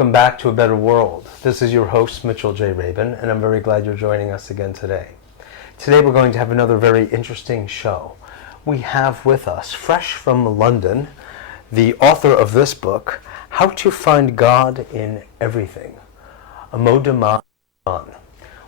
welcome back to A Better World. This is your host, Mitchell J. Rabin, and I'm very glad you're joining us again today. Today we're going to have another very interesting show. We have with us, fresh from London, the author of this book, How to Find God in Everything, Amoda.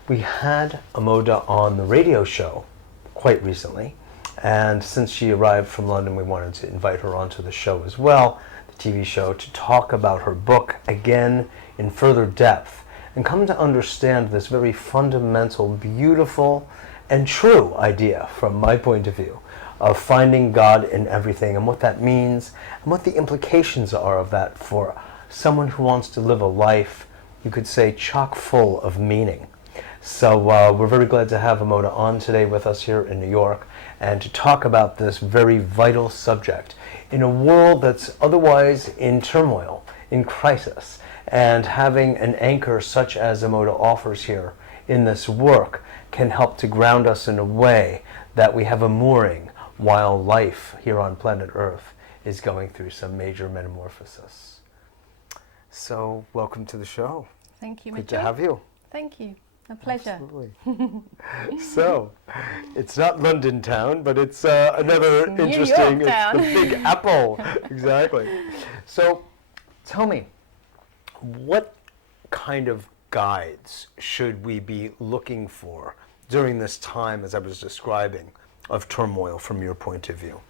We had Amoda on the radio show quite recently, and since she arrived from London, we wanted to invite her onto the show as well, the TV show, to talk about her book again in further depth and come to understand this very fundamental, beautiful, and true idea, from my point of view, of finding God in everything and what that means and what the implications are of that for someone who wants to live a life, you could say, chock full of meaning. So we're very glad to have Amoda on today with us here in New York and to talk about this very vital subject in a world that's otherwise in turmoil, in crisis, and having an anchor such as Amoda offers here in this work can help to ground us in a way that we have a mooring while life here on planet Earth is going through some major metamorphosis. So welcome to the show. Thank you, Mitchell. Good to have you. Thank you. A pleasure. Absolutely. So, it's not London town, but it's another interesting, it's the Big Apple. Exactly. So, tell me, what kind of guides should we be looking for during this time, as I was describing, of turmoil from your point of view?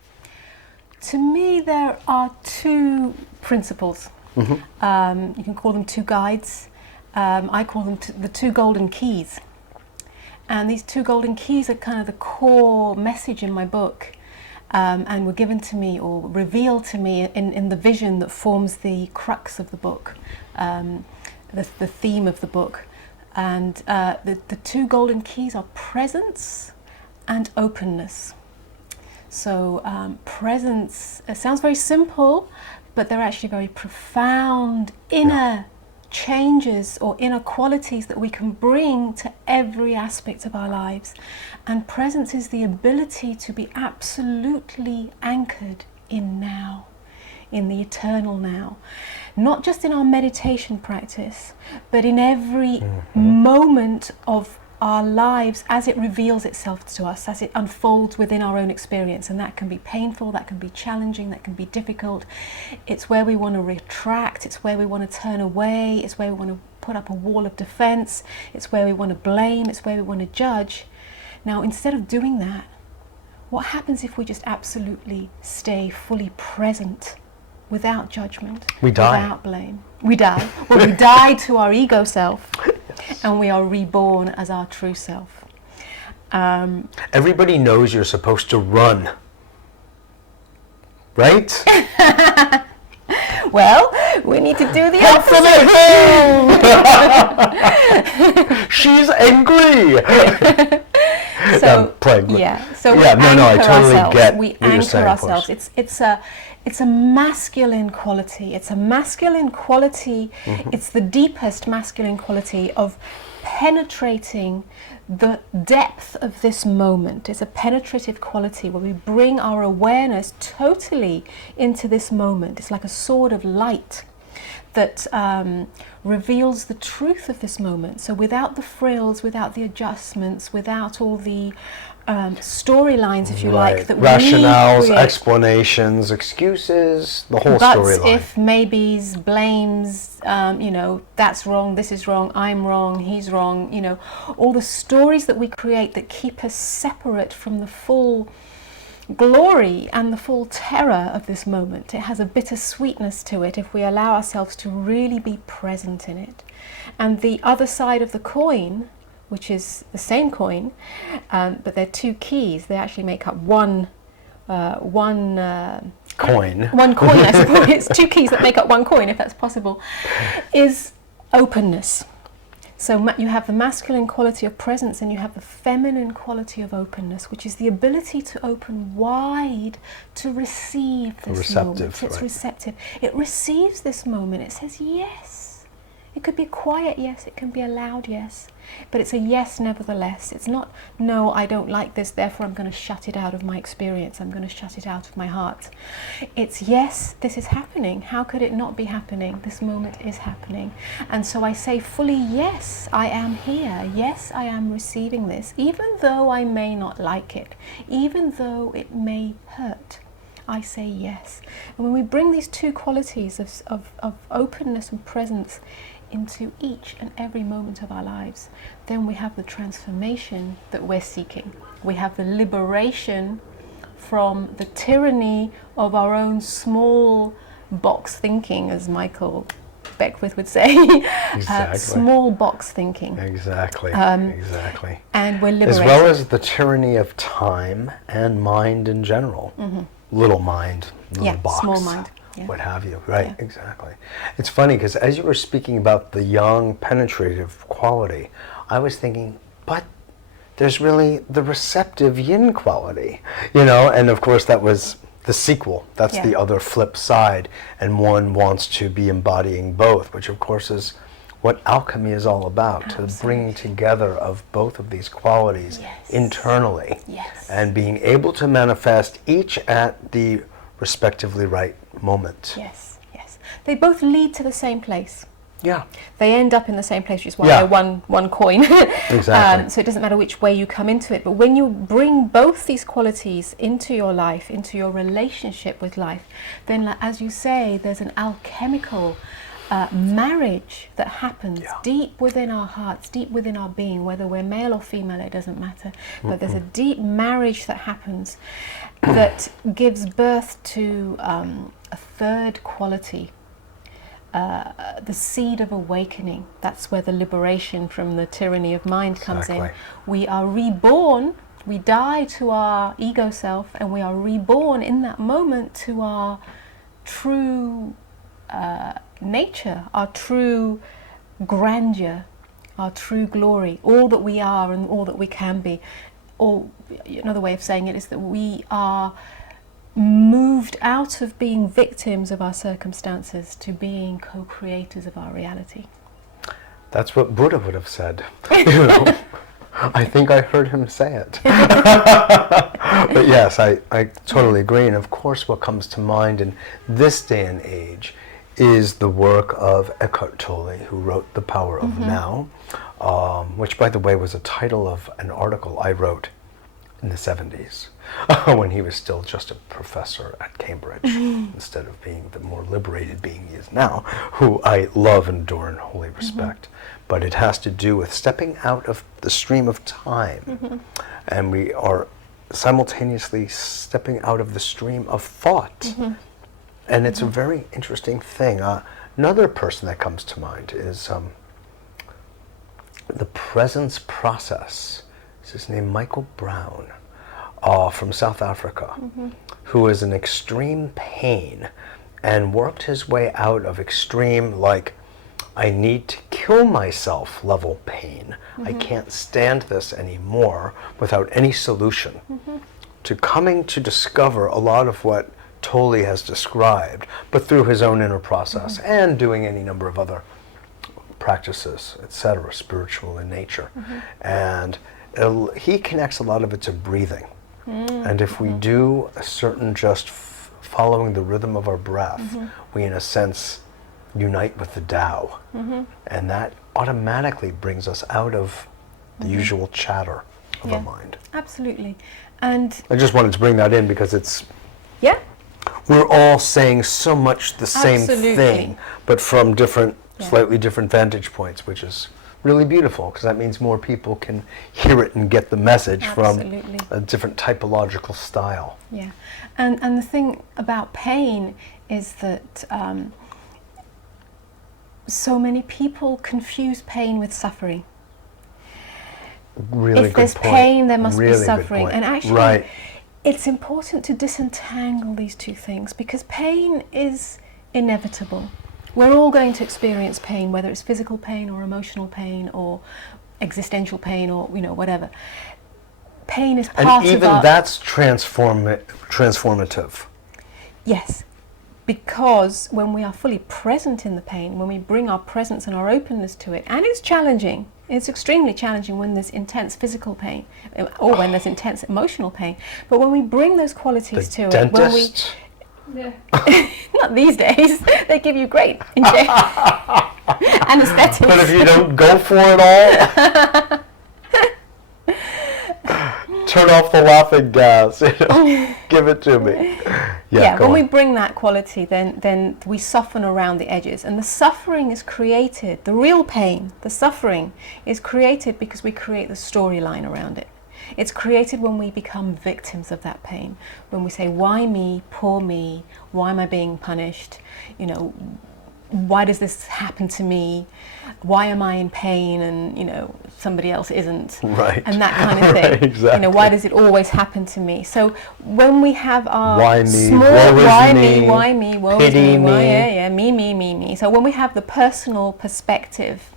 To me, there are two principles. Mm-hmm. You can call them two guides. I call them the two golden keys. And these two golden keys are kind of the core message in my book, and were given to me or revealed to me in the vision that forms the crux of the book, the theme of the book. And the two golden keys are presence and openness. So presence, it sounds very simple, but they're actually very profound inner changes or inner qualities that we can bring to every aspect of our lives. And presence is the ability to be absolutely anchored in now, in the eternal now. Not just in our meditation practice, but in every moment of our lives as it reveals itself to us, as it unfolds within our own experience. And that can be painful, that can be challenging, that can be difficult. It's where we want to retract, it's where we want to turn away, it's where we want to put up a wall of defense, it's where we want to blame, it's where we want to judge. Now, instead of doing that, what happens if we just absolutely stay fully present, without judgment, we die. Without blame? We die. Well, we die to our ego self. Yes. And we are reborn as our true self. Everybody knows you're supposed to run, right? Well, we need to do the opposite. She's angry. So yeah. So yeah. No. I totally ourselves. get. We anchor ourselves. It's a masculine quality. It's a masculine quality. Mm-hmm. It's the deepest masculine quality of penetrating the depth of this moment. It's a penetrative quality where we bring our awareness totally into this moment. It's like a sword of light that reveals the truth of this moment. So without the frills, without the adjustments, without all the storylines, if you like, that rationales, we create. Explanations, excuses, the whole storyline. Buts, if, maybes, blames, that's wrong, this is wrong, I'm wrong, he's wrong, all the stories that we create that keep us separate from the full glory and the full terror of this moment. It has a bittersweetness to it if we allow ourselves to really be present in it. And the other side of the coin, which is the same coin, but they're two keys. They actually make up one coin. One coin, I suppose. It's two keys that make up one coin, if that's possible, is openness. So you have the masculine quality of presence and you have the feminine quality of openness, which is the ability to open wide to receive this moment. It's receptive. It receives this moment. It says, yes, It could be a quiet yes, it can be a loud yes, but it's a yes nevertheless. It's not, no, I don't like this, therefore I'm going to shut it out of my experience, I'm going to shut it out of my heart. It's yes, this is happening. How could it not be happening? This moment is happening. And so I say fully, yes, I am here. Yes, I am receiving this, even though I may not like it, even though it may hurt. I say yes. And when we bring these two qualities of openness and presence into each and every moment of our lives, then we have the transformation that we're seeking. We have the liberation from the tyranny of our own small box thinking, as Michael Beckwith would say. Exactly. Small box thinking. Exactly. Exactly. And we're liberated. As well as the tyranny of time and mind in general. Little mind, little box, small mind. Yeah. What have you, right? Yeah. Exactly. It's funny because as you were speaking about the young, penetrative quality, I was thinking, but there's really the receptive yin quality, and of course that was the sequel. That's the other flip side, and one wants to be embodying both, which of course is what alchemy is all about, to bringing together of both of these qualities internally, and being able to manifest each at the respectively right moment. Yes, yes. They both lead to the same place. Yeah. They end up in the same place, which is why they're one coin. Exactly. So it doesn't matter which way you come into it, but when you bring both these qualities into your life, into your relationship with life, then, as you say, there's an alchemical marriage that happens deep within our hearts, deep within our being, whether we're male or female, it doesn't matter. But there's a deep marriage that happens that gives birth to a third quality, the seed of awakening. That's where the liberation from the tyranny of mind comes in. We are reborn, we die to our ego self, and we are reborn in that moment to our true nature, our true grandeur, our true glory, all that we are and all that we can be. Or another way of saying it is that we are moved out of being victims of our circumstances to being co-creators of our reality. That's what Buddha would have said. I think I heard him say it. But yes, I totally agree. And of course what comes to mind in this day and age is the work of Eckhart Tolle, who wrote The Power of Now, which, by the way, was a title of an article I wrote in the 70s, when he was still just a professor at Cambridge, instead of being the more liberated being he is now, who I love and adore and wholly respect. But it has to do with stepping out of the stream of time, and we are simultaneously stepping out of the stream of thought. And it's a very interesting thing. Another person that comes to mind is the presence process. Is his name Michael Brown, from South Africa, who is in extreme pain and worked his way out of extreme, like, I need to kill myself level pain. I can't stand this anymore, without any solution, to coming to discover a lot of what Tolle has described, but through his own inner process, and doing any number of other practices, etc., spiritual in nature. And he connects a lot of it to breathing. And if we do a certain just following the rhythm of our breath, we in a sense unite with the Tao. And that automatically brings us out of the usual chatter of our mind. Absolutely. And I just wanted to bring that in because it's we're all saying so much the same thing, but from different, slightly different vantage points, which is really beautiful, because that means more people can hear it and get the message from a different typological style. Yeah, and the thing about pain is that so many people confuse pain with suffering. Really if there's pain, there must be suffering. And actually, it's important to disentangle these two things, because pain is inevitable. We're all going to experience pain, whether it's physical pain or emotional pain or existential pain or, whatever. Pain is part of our... And even that's transformative. Yes. because when we are fully present in the pain, when we bring our presence and our openness to it, and it's challenging, it's extremely challenging when there's intense physical pain or when there's intense emotional pain, but when we bring those qualities to it, when we not these days, they give you great anesthetics. But if you don't go for it all, turn off the laughing gas. Give it to me. Yeah, when we bring that quality, then we soften around the edges. And the suffering is created, the real pain, the suffering is created because we create the storyline around it. It's created when we become victims of that pain. When we say, why me, poor me, why am I being punished? You know, why does this happen to me? Why am I in pain and, you know, somebody else isn't? Right. And that kind of thing. Right, exactly. You know, why does it always happen to me? So when we have our why me, small, why me, woe is me, why, yeah, me. So when we have the personal perspective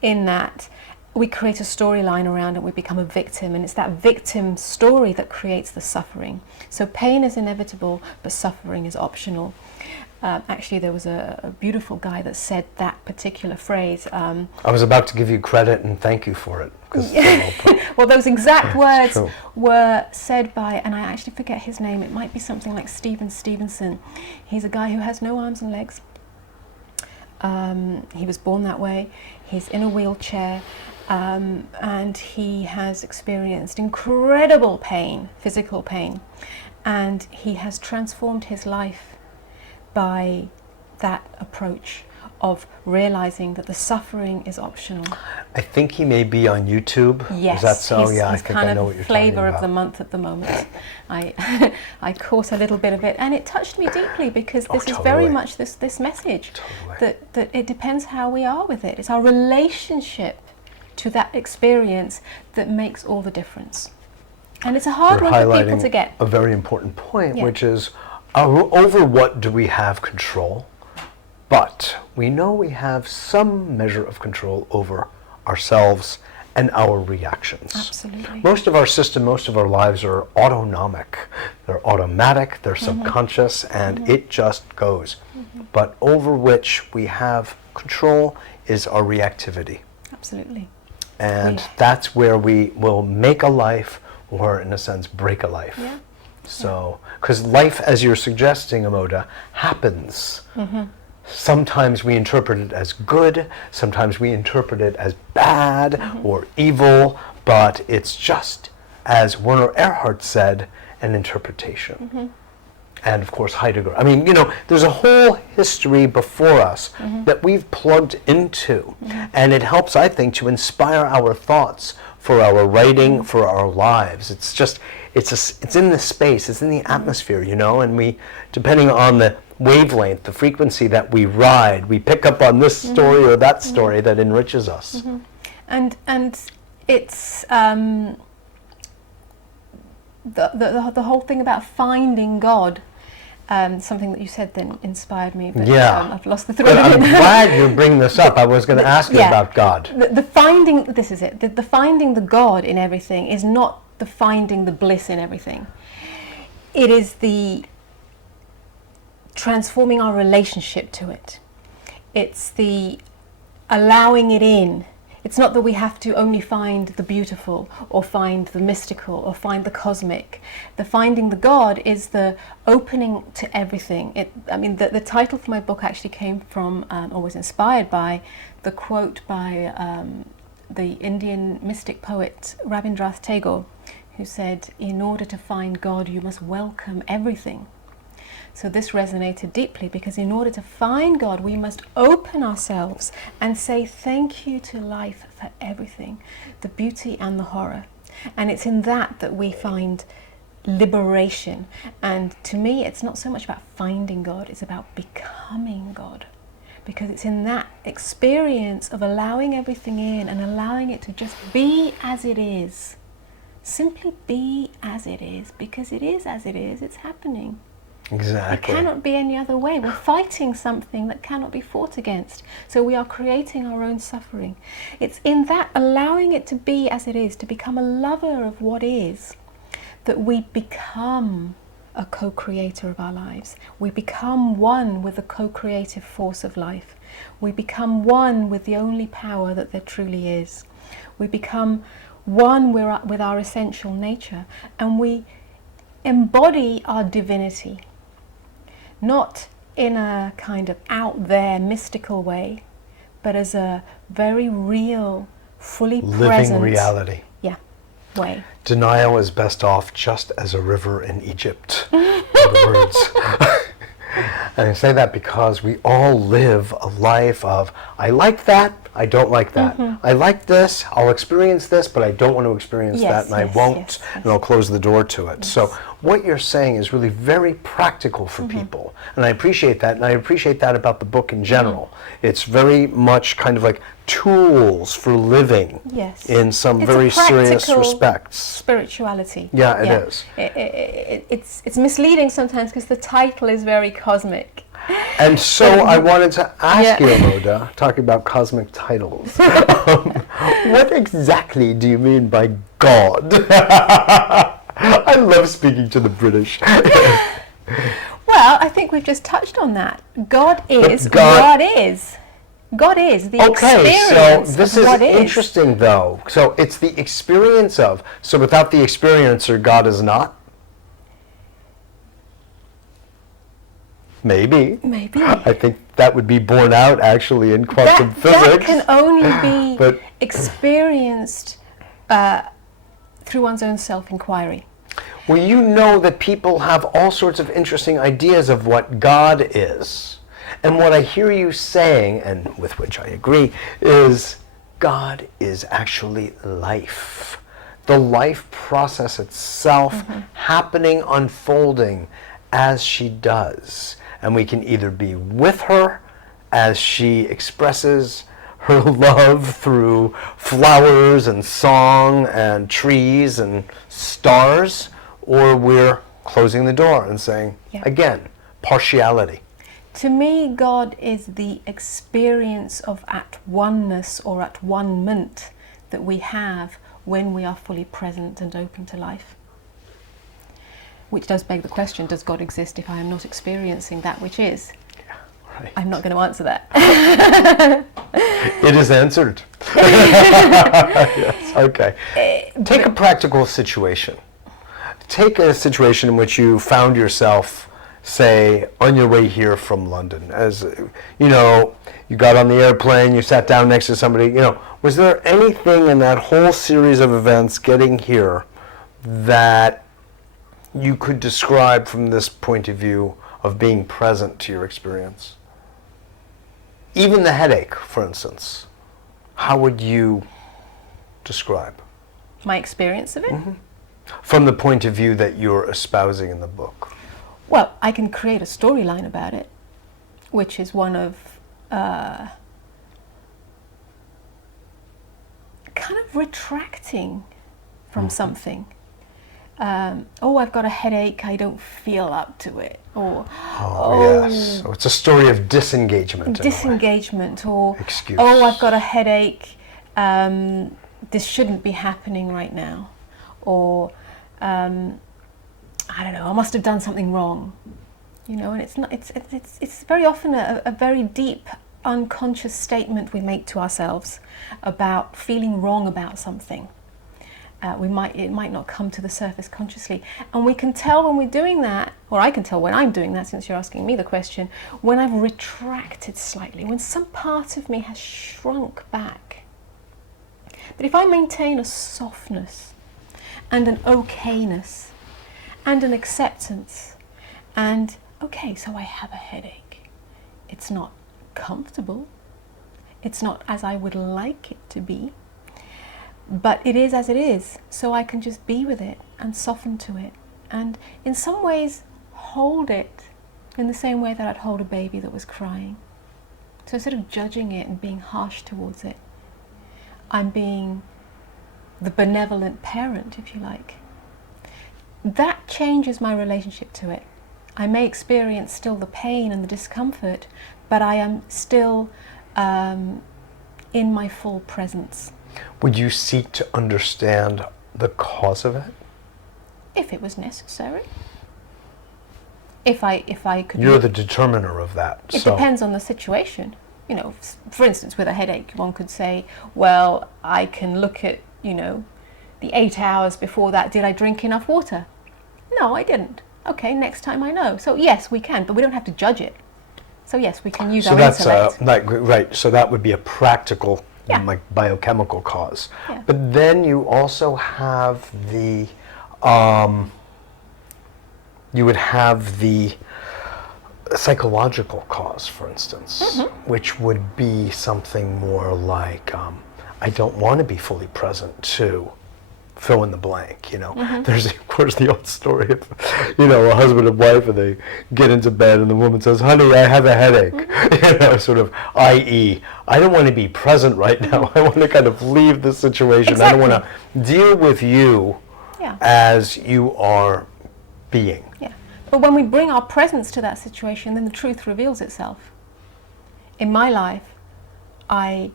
in that, we create a storyline around it, we become a victim, and it's that victim story that creates the suffering. So pain is inevitable, but suffering is optional. Actually, there was a beautiful guy that said that particular phrase. I was about to give you credit and thank you for it. Well, those exact words were said by, and I actually forget his name, it might be something like Stephen Stevenson. He's a guy who has no arms and legs. He was born that way. He's in a wheelchair. And he has experienced incredible pain, physical pain, and he has transformed his life by that approach of realizing that the suffering is optional. I think he may be on YouTube. Yes, is that so? he's, Yeah, he's I think kind I know of what you're talking flavor about. of the month at the moment. I caught a little bit of it, and it touched me deeply because this is very much this message that it depends how we are with it. It's our relationship to that experience that makes all the difference. And it's a hard one for people to get. A very important point, which is over what do we have control? But we know we have some measure of control over ourselves and our reactions. Absolutely. Most of our system, most of our lives are autonomic. They're automatic, they're subconscious, and it just goes. But over which we have control is our reactivity. Absolutely. And that's where we will make a life or, in a sense, break a life. Yeah. So, because life, as you're suggesting, Amoda, happens. Sometimes we interpret it as good, sometimes we interpret it as bad or evil, but it's just, as Werner Erhard said, an interpretation. And of course Heidegger. I mean, you know, there's a whole history before us that we've plugged into, and it helps, I think, to inspire our thoughts for our writing, for our lives. It's just, it's in the space, it's in the atmosphere, you know, and we, depending on the wavelength, the frequency that we ride, we pick up on this story or that story that enriches us. And it's the whole thing about finding God. Something that you said then inspired me, but I've lost the thread of it. I'm glad you bring this up. I was going to ask you about God. The finding, this is it, the finding the God in everything is not the finding the bliss in everything. It is the transforming our relationship to it. It's the allowing it in. It's not that we have to only find the beautiful or find the mystical or find the cosmic. The finding the God is the opening to everything. The title for my book actually came from, or was inspired by, the quote by the Indian mystic poet Rabindranath Tagore, who said, "In order to find God, you must welcome everything." So this resonated deeply, because in order to find God, we must open ourselves and say thank you to life for everything, the beauty and the horror. And it's in that we find liberation. And to me, it's not so much about finding God, it's about becoming God. Because it's in that experience of allowing everything in and allowing it to just be as it is. Simply be as it is, because it is as it is, it's happening. Exactly. It cannot be any other way. We're fighting something that cannot be fought against. So we are creating our own suffering. It's in that allowing it to be as it is, to become a lover of what is, that we become a co-creator of our lives. We become one with the co-creative force of life. We become one with the only power that there truly is. We become one with our essential nature, and we embody our divinity, not in a kind of out there mystical way, but as a very real, fully present, living reality. Yeah, way. Denial is best off just as a river in Egypt. In other words. And I say that because we all live a life of, I like that, I don't like that. I like this, I'll experience this, but I don't want to experience that, and I won't, and I'll close the door to it. So what you're saying is really very practical for people, and I appreciate that, and I appreciate that about the book in general. It's very much kind of like tools for living in some very serious respects. Spirituality. Yeah, it is. It's misleading sometimes because the title is very cosmic. And so I wanted to ask you, Amoda, talking about cosmic titles, what exactly do you mean by God? I love speaking to the British. Well, I think we've just touched on that. God is what is. God is the experience so this of what is interesting, though. So it's the experience of. So without the experiencer, God is not? Maybe. I think that would be borne out, actually, in quantum physics. That can only be experienced through one's own self-inquiry. Well, you know that people have all sorts of interesting ideas of what God is. And what I hear you saying, and with which I agree, is God is actually life. The life process itself happening, unfolding as she does. And we can either be with her as she expresses her love through flowers and song and trees and stars, or we're closing the door and saying, again, partiality. To me, God is the experience of at-oneness or at-one-ment that we have when we are fully present and open to life. Which does beg the question, does God exist if I am not experiencing that which is? Right. I'm not going to answer that. It is answered. Yes, okay. Take a practical situation. Take a situation in which you found yourself, say, on your way here from London. As you know, you got on the airplane, you sat down next to somebody, was there anything in that whole series of events getting here that you could describe from this point of view of being present to your experience? Even the headache, for instance, how would you describe? My experience of it? From the point of view that you're espousing in the book. Well, I can create a storyline about it, which is one of kind of retracting from something. I've got a headache, I don't feel up to it. Or, yes. So it's a story of disengagement. Disengagement, or, excuse. I've got a headache, this shouldn't be happening right now. Or, I don't know, I must have done something wrong. And it's very often a very deep, unconscious statement we make to ourselves about feeling wrong about something. It might not come to the surface consciously, and we can tell when we're doing that, or I can tell when I'm doing that, since you're asking me the question, when I've retracted slightly, when some part of me has shrunk back. That if I maintain a softness and an okayness and an acceptance, and so I have a headache, it's not comfortable, it's not as I would like it to be, but it is as it is, so I can just be with it and soften to it, and in some ways hold it in the same way that I'd hold a baby that was crying. So instead of judging it and being harsh towards it, I'm being the benevolent parent, if you like. That changes my relationship to it. I may experience still the pain and the discomfort, but I am still in my full presence. Would you seek to understand the cause of it? If it was necessary. if I could. You're the determiner of that. It depends on the situation. You know, for instance, with a headache, one could say, well, I can look at, you know, the 8 hours before that, did I drink enough water? No, I didn't. Okay, next time I know. So yes, we can, but we don't have to judge it. So yes, we can use our intellect. Right, so that would be a practical, Yeah. like biochemical cause. Yeah. But then you also have the, you would have the psychological cause, for instance, which would be something more like, I don't want to be fully present to fill in the blank, you know. There's, of course, the old story of, you know, a husband and wife, and they get into bed, and the woman says, honey, I have a headache. You know, sort of, i.e., I don't want to be present right now. I want to kind of leave the situation. Exactly. I don't want to deal with you as you are being. Yeah. But when we bring our presence to that situation, then the truth reveals itself. In my life, I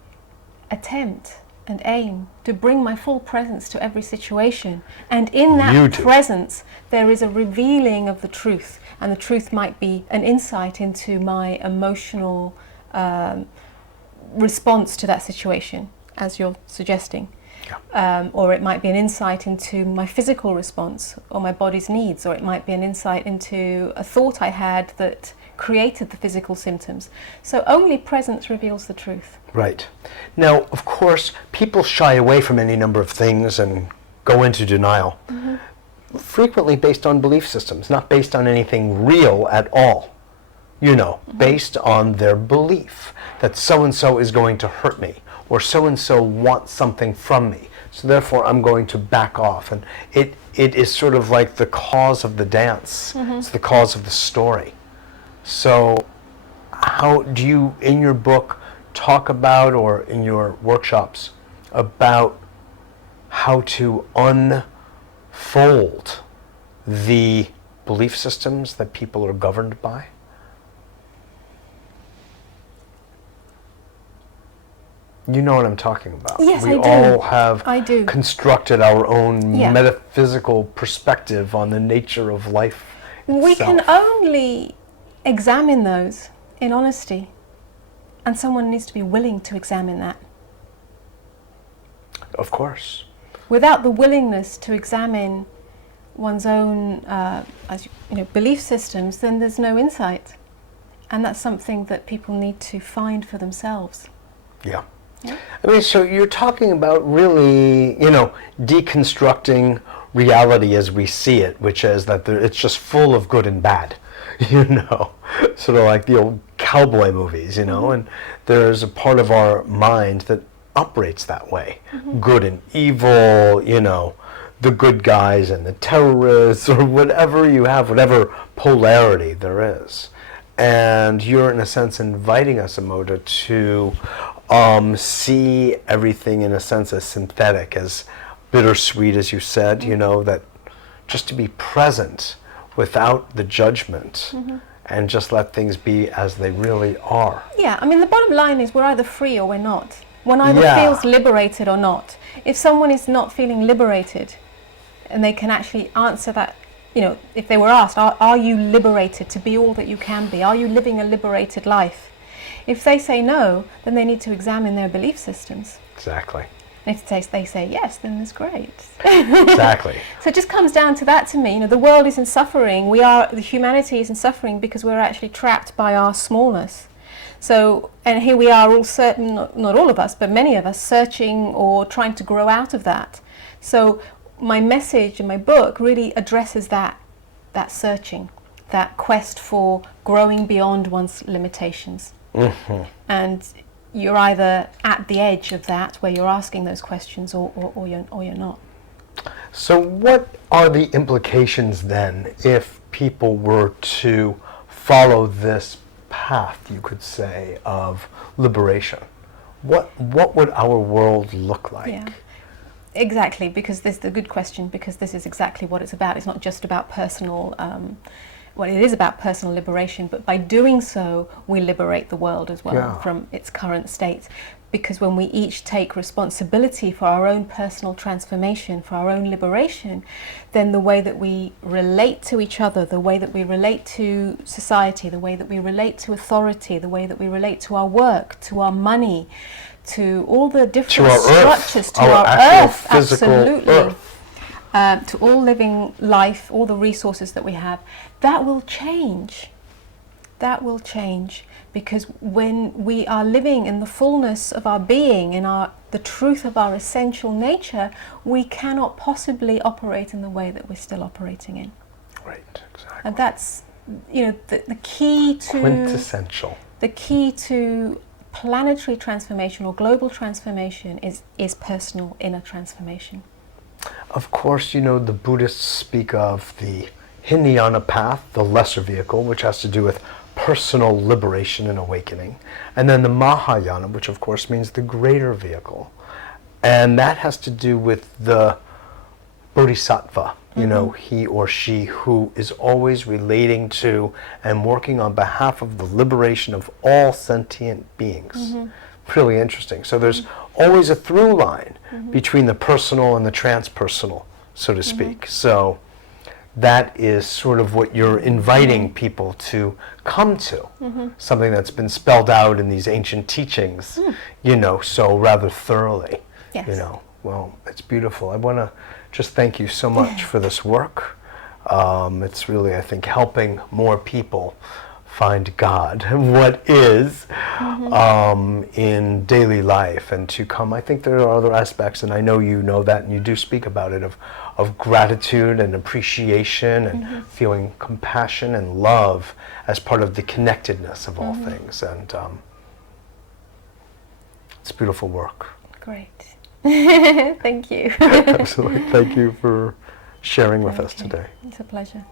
attempt and aim to bring my full presence to every situation. And in that presence, there is a revealing of the truth. And the truth might be an insight into my emotional response to that situation, as you're suggesting. Or it might be an insight into my physical response or my body's needs, or it might be an insight into a thought I had that created the physical symptoms. So only presence reveals the truth. Right. Now, of course, people shy away from any number of things and go into denial, frequently based on belief systems, not based on anything real at all. You know, based on their belief that so-and-so is going to hurt me, or so-and-so wants something from me, so therefore I'm going to back off. And it is sort of like the cause of the dance. It's the cause of the story. So how do you, in your book, talk about, or in your workshops, about how to unfold the belief systems that people are governed by? You know what I'm talking about. Yes, we I do. all have I do. constructed our own metaphysical perspective on the nature of life itself. We can only examine those in honesty, and someone needs to be willing to examine that. Of course. Without the willingness to examine one's own belief systems, then there's no insight. And that's something that people need to find for themselves. Yeah. I mean, so you're talking about really, you know, deconstructing reality as we see it, which is that it's just full of good and bad, you know, sort of like the old cowboy movies, you know, and there's a part of our mind that operates that way. Good and evil, you know, the good guys and the terrorists, or whatever you have, whatever polarity there is. And you're, in a sense, inviting us, Amoda, to see everything, in a sense, as synthetic, as bittersweet, as you said, you know, that just to be present without the judgment and just let things be as they really are. Yeah, I mean, the bottom line is we're either free or we're not. One either feels liberated or not. If someone is not feeling liberated, and they can actually answer that, you know, if they were asked, are you liberated to be all that you can be? Are you living a liberated life? If they say no, then they need to examine their belief systems. Exactly. And if they say yes, then that's great. Exactly. So it just comes down to that to me. You know, the world is in suffering. The humanity is in suffering because we're actually trapped by our smallness. So, and here we are all certain, not all of us, but many of us searching or trying to grow out of that. So my message in my book really addresses that searching, that quest for growing beyond one's limitations. And you're either at the edge of that, where you're asking those questions, or you're not. So what are the implications then if people were to follow this path, you could say, of liberation? What would our world look like? Yeah. Exactly, because this is a good question, because this is exactly what it's about. It's not just about personal, well, it is about personal liberation, but by doing so, we liberate the world as well from its current state. because when we each take responsibility for our own personal transformation, for our own liberation, then the way that we relate to each other, the way that we relate to society, the way that we relate to authority, the way that we relate to our work, to our money, to all the different structures, to our earth, absolutely, to all living life, all the resources that we have, that will change. That will change, because when we are living in the fullness of our being, in the truth of our essential nature, we cannot possibly operate in the way that we're still operating in. Right, exactly. And that's, the key to quintessential. The key to planetary transformation or global transformation is personal inner transformation. Of course, the Buddhists speak of the Hinayana path, the lesser vehicle, which has to do with personal liberation and awakening, and then the Mahayana, which of course means the greater vehicle, and that has to do with the bodhisattva, he or she who is always relating to and working on behalf of the liberation of all sentient beings. Really interesting. So there's always a through line between the personal and the transpersonal, so to speak. So that is sort of what you're inviting people to come to, something that's been spelled out in these ancient teachings, so rather thoroughly. Yes. Well, it's beautiful. I want to just thank you so much for this work. It's really, I think, helping more people find God, what is, in daily life, and to come. I think there are other aspects, and I know you know that, and you do speak about it, of gratitude and appreciation and feeling compassion and love as part of the connectedness of all things. And it's beautiful work. Great. Thank you. Absolutely. Thank you for sharing with us today. It's a pleasure.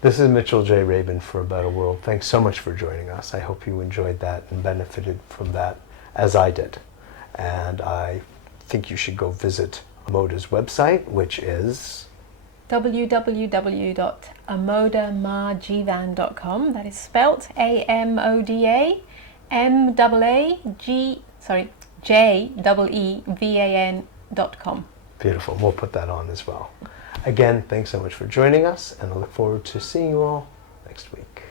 This is Mitchell J. Rabin for A Better World. Thanks so much for joining us. I hope you enjoyed that and benefited from that as I did. And I think you should go visit Amoda's website, which is www.amodamajeevan.com. That is spelt AMODAMAAJEEVAN.com. Beautiful. We'll put that on as well. Again, thanks so much for joining us, and I look forward to seeing you all next week.